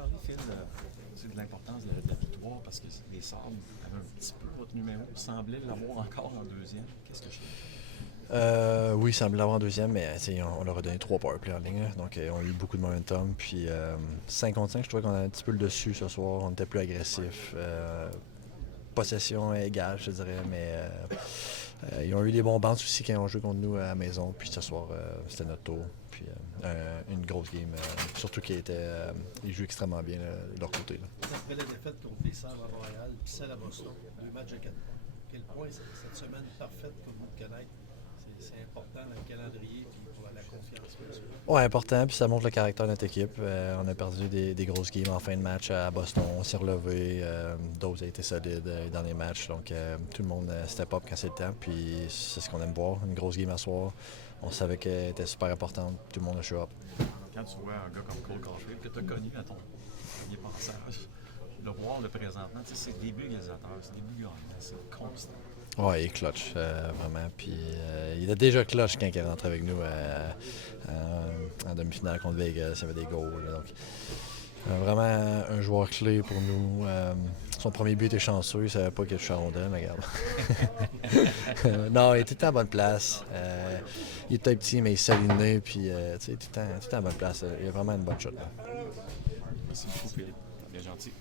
parler, Phil, de l'importance de la victoire parce que les Sabres avaient un petit peu votre numéro, semblaient l'avoir encore en deuxième. Qu'est-ce que je fais? Oui, il semble l'avoir en deuxième, mais on leur a donné 3 powerplays en ligne. Donc, on a eu beaucoup de momentum. Puis, 5 contre 5, je trouvais qu'on avait un petit peu le dessus ce soir. On était plus agressif. Possession égale, je te dirais. Mais ils ont eu des bons bounces aussi quand ils ont joué contre nous à la maison. Puis, ce soir, c'était notre tour. Puis, une grosse game. Surtout ils jouent extrêmement bien de leur côté. Là. Après la défaite contre les Sabres à Montréal, puis celle à Boston, 2 matchs de 4 points. Quel point cette semaine parfaite pour vous de connaître? C'est important dans le calendrier puis pour la confiance, bien sûr. Ouais, important, puis ça montre le caractère de notre équipe. On a perdu des grosses games en fin de match à Boston, on s'est relevé, d'autres ont été solides dans les matchs, donc tout le monde step up quand c'est le temps, puis c'est ce qu'on aime voir, une grosse game à soir. On savait qu'elle était super importante, tout le monde a show up. Quand tu vois un gars comme Cole Caulfield que tu as connu à ton premier passage, le voir le présentement, c'est le début réalisateur, c'est le début gagnant, c'est constant. Ouais, il est clutch, vraiment. Puis il était déjà clutch quand il est rentré avec nous en demi-finale contre Vegas. Il y avait des goals. Là, donc, vraiment un joueur clé pour nous. Son premier but était chanceux. Il ne savait pas qu'il touchait à la rondelle, mais regarde. Non, il était tout à la bonne place. Il était petit, mais il s'alignait. Puis, tout le temps à la bonne place. Il a vraiment une bonne shot. Là. Merci beaucoup, Philippe. Bien gentil.